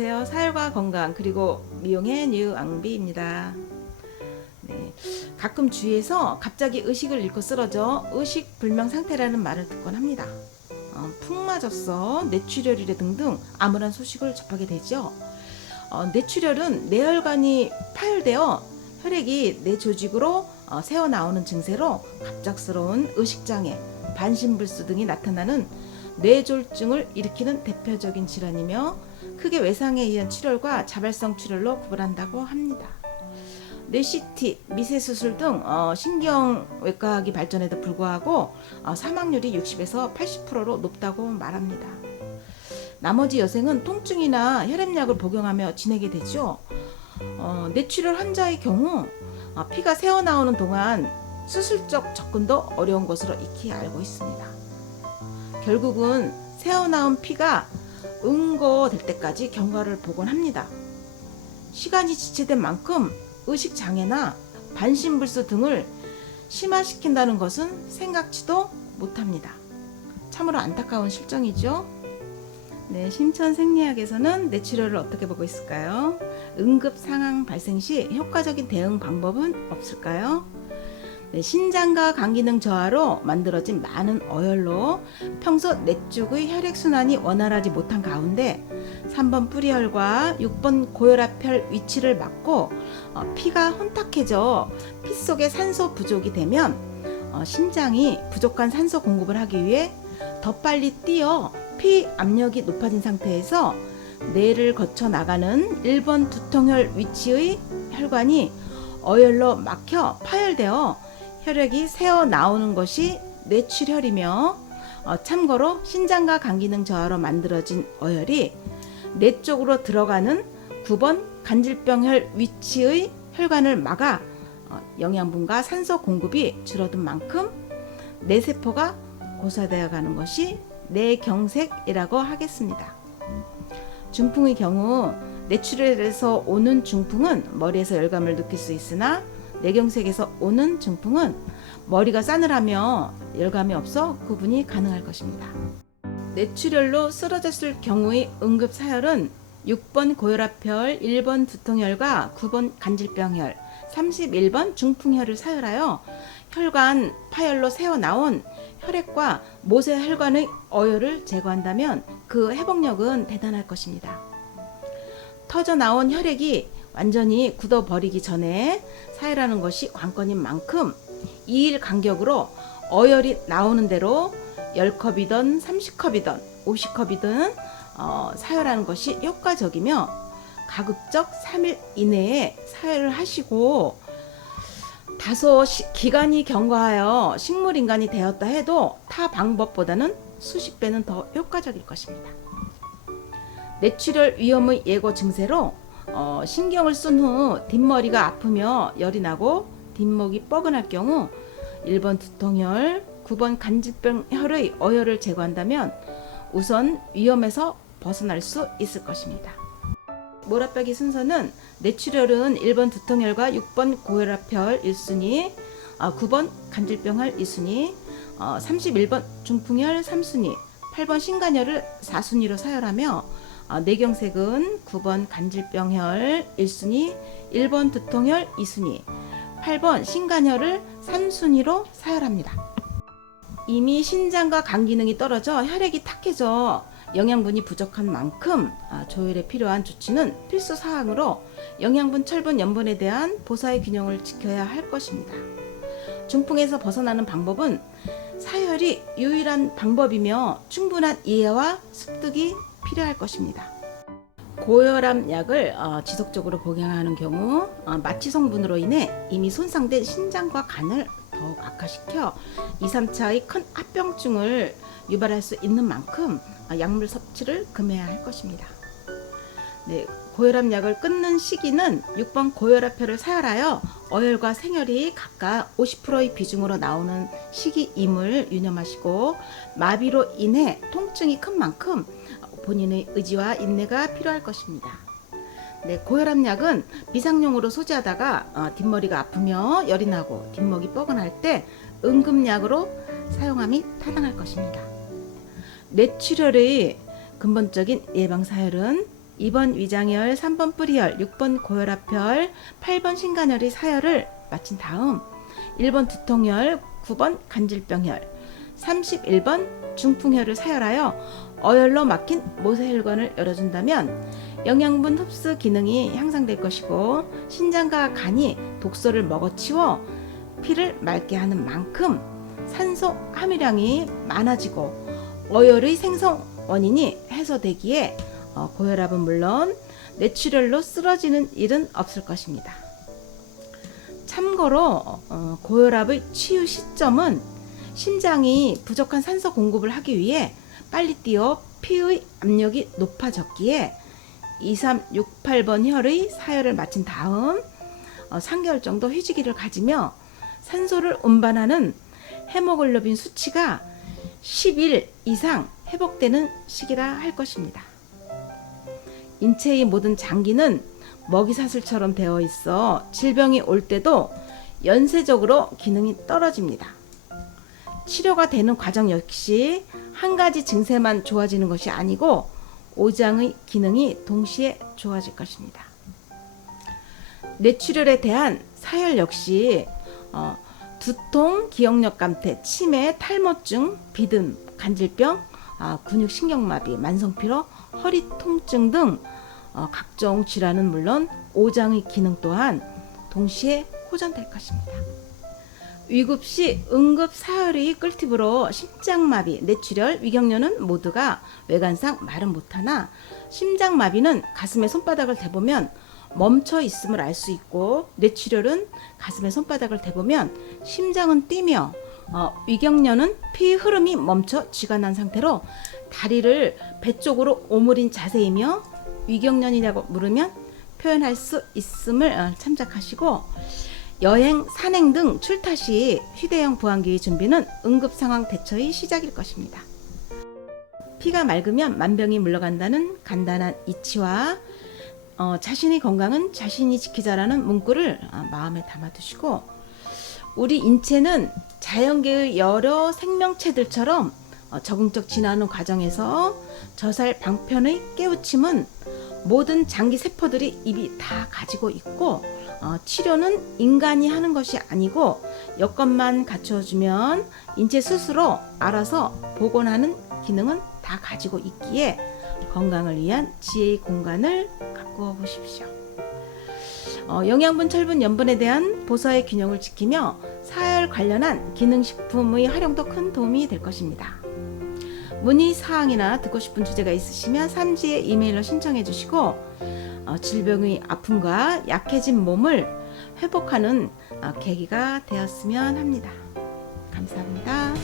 안녕하세요. 사혈과 건강 그리고 미용의 류앙비입니다. 네, 가끔 주위에서 갑자기 의식을 잃고 쓰러져 의식불명 상태라는 말을 듣곤 합니다. 푹 맞았어, 뇌출혈이래 등등 암울한 소식을 접하게 되죠. 뇌출혈은 뇌혈관이 파열되어 혈액이 뇌 조직으로 새어나오는 증세로 갑작스러운 의식장애, 반신불수 등이 나타나는 뇌졸중을 일으키는 대표적인 질환이며 크게 외상에 의한 출혈과 자발성 출혈로 구분한다고 합니다. 뇌CT, 미세수술 등 신경외과학이 발전에도 불구하고 사망률이 60에서 80%로 높다고 말합니다. 나머지 여생은 통증이나 혈압약을 복용하며 지내게 되죠. 뇌출혈 환자의 경우 피가 새어나오는 동안 수술적 접근도 어려운 것으로 익히 알고 있습니다. 결국은 새어나온 피가 응고될 때까지 경과를 보곤 합니다. 시간이 지체된 만큼 의식장애나 반신불수 등을 심화시킨다는 것은 생각지도 못합니다. 참으로 안타까운 실정이죠. 네, 심천생리학에서는 뇌출혈을 어떻게 보고 있을까요? 응급 상황 발생 시 효과적인 대응 방법은 없을까요? 네, 신장과 간 기능 저하로 만들어진 많은 어혈로 평소 뇌 쪽의 혈액순환이 원활하지 못한 가운데 3번 뿌리혈과 6번 고혈압혈 위치를 막고 피가 혼탁해져 피 속에 산소 부족이 되면 신장이 부족한 산소 공급을 하기 위해 더 빨리 뛰어 피 압력이 높아진 상태에서 뇌를 거쳐 나가는 1번 두통혈 위치의 혈관이 어혈로 막혀 파열되어 혈액이 새어 나오는 것이 뇌출혈이며 참고로 신장과 간 기능 저하로 만들어진 어혈이 뇌 쪽으로 들어가는 9번 간질병혈 위치의 혈관을 막아 영양분과 산소 공급이 줄어든 만큼 뇌세포가 고사되어 가는 것이 뇌경색이라고 하겠습니다. 중풍의 경우 뇌출혈에서 오는 중풍은 머리에서 열감을 느낄 수 있으나 뇌경색에서 오는 중풍은 머리가 싸늘하며 열감이 없어 구분이 가능할 것입니다. 뇌출혈로 쓰러졌을 경우의 응급사혈은 6번 고혈압혈, 1번 두통혈과 9번 간질병혈, 31번 중풍혈을 사혈하여 혈관 파열로 새어나온 혈액과 모세혈관의 어혈을 제거한다면 그 회복력은 대단할 것입니다. 터져나온 혈액이 완전히 굳어버리기 전에 사혈하는 것이 관건인 만큼 2일 간격으로 어혈이 나오는 대로 10컵이든 30컵이든 50컵이든 사혈하는 것이 효과적이며 가급적 3일 이내에 사혈을 하시고 다소 기간이 경과하여 식물인간이 되었다 해도 타 방법보다는 수십 배는 더 효과적일 것입니다. 뇌출혈 위험의 예고 증세로 신경을 쓴 후 뒷머리가 아프며 열이 나고 뒷목이 뻐근할 경우 1번 두통혈, 9번 간질병혈의 어혈을 제거한다면 우선 위험에서 벗어날 수 있을 것입니다. 몰아빼기 순서는 뇌출혈은 1번 두통혈과 6번 고혈압혈 1순위, 9번 간질병혈 2순위, 31번 중풍혈 3순위, 8번 신간혈을 4순위로 사혈하며 뇌경색은 9번 간질병혈 1순위, 1번 두통혈 2순위, 8번 신간혈을 3순위로 사혈합니다. 이미 신장과 간 기능이 떨어져 혈액이 탁해져 영양분이 부족한 만큼 조혈에 필요한 조치는 필수 사항으로 영양분, 철분, 염분에 대한 보사의 균형을 지켜야 할 것입니다. 중풍에서 벗어나는 방법은 사혈이 유일한 방법이며 충분한 이해와 습득이 필요할 것입니다. 고혈압 약을 지속적으로 복용하는 경우 마취 성분으로 인해 이미 손상된 신장과 간을 더욱 악화시켜 2, 3차의 큰 합병증을 유발할 수 있는 만큼 약물 섭취를 금해야 할 것입니다. 네, 고혈압 약을 끊는 시기는 6번 고혈압혈을 사혈하여 어혈과 생혈이 각각 50%의 비중으로 나오는 시기임을 유념하시고 마비로 인해 통증이 큰 만큼 본인의 의지와 인내가 필요할 것입니다. 네, 고혈압 약은 비상용으로 소지하다가 뒷머리가 아프며 열이 나고 뒷목이 뻐근할 때 응급약으로 사용함이 타당할 것입니다. 뇌출혈의 근본적인 예방 사혈은 2번 위장혈, 3번 뿌리혈, 6번 고혈압혈, 8번 신간혈의 사혈을 마친 다음 1번 두통혈, 9번 간질병혈, 31번 중풍혈을 사혈하여 어혈로 막힌 모세혈관을 열어준다면 영양분 흡수 기능이 향상될 것이고 신장과 간이 독소를 먹어치워 피를 맑게 하는 만큼 산소 함유량이 많아지고 어혈의 생성 원인이 해소되기에 고혈압은 물론 뇌출혈로 쓰러지는 일은 없을 것입니다. 참고로 고혈압의 치유 시점은 심장이 부족한 산소 공급을 하기 위해 빨리 뛰어 피의 압력이 높아졌기에 2, 3, 6, 8번 혈의 사혈을 마친 다음 3개월 정도 휴지기를 가지며 산소를 운반하는 헤모글로빈 수치가 10일 이상 회복되는 시기라 할 것입니다. 인체의 모든 장기는 먹이사슬처럼 되어 있어 질병이 올 때도 연쇄적으로 기능이 떨어집니다. 치료가 되는 과정 역시 한 가지 증세만 좋아지는 것이 아니고 오장의 기능이 동시에 좋아질 것입니다. 뇌출혈에 대한 사혈 역시 두통, 기억력 감퇴, 치매, 탈모증, 비듬, 간질병, 근육신경마비, 만성피로, 허리 통증 등 각종 질환은 물론 오장의 기능 또한 동시에 호전될 것입니다. 위급시 응급 사혈의 꿀팁으로 심장마비, 뇌출혈, 위경련은 모두가 외관상 말은 못하나 심장마비는 가슴에 손바닥을 대보면 멈춰 있음을 알 수 있고 뇌출혈은 가슴에 손바닥을 대보면 심장은 뛰며 위경련은 피 흐름이 멈춰 쥐가 난 상태로 다리를 배 쪽으로 오므린 자세이며 위경련이라고 물으면 표현할 수 있음을 참작하시고 여행, 산행 등 출타 시 휴대용 보안기의 준비는 응급상황 대처의 시작일 것입니다. 피가 맑으면 만병이 물러간다는 간단한 이치와 자신의 건강은 자신이 지키자라는 문구를 마음에 담아두시고 우리 인체는 자연계의 여러 생명체들처럼 적응적 진화하는 과정에서 저살 방편의 깨우침은 모든 장기 세포들이 이미 다 가지고 있고 치료는 인간이 하는 것이 아니고 여건만 갖춰주면 인체 스스로 알아서 복원하는 기능은 다 가지고 있기에 건강을 위한 지혜의 공간을 가꾸어 보십시오. 영양분, 철분, 염분에 대한 보서의 균형을 지키며 사혈 관련한 기능식품의 활용도 큰 도움이 될 것입니다. 문의 사항이나 듣고 싶은 주제가 있으시면 삼지에 이메일로 신청해 주시고 질병의 아픔과 약해진 몸을 회복하는 계기가 되었으면 합니다. 감사합니다.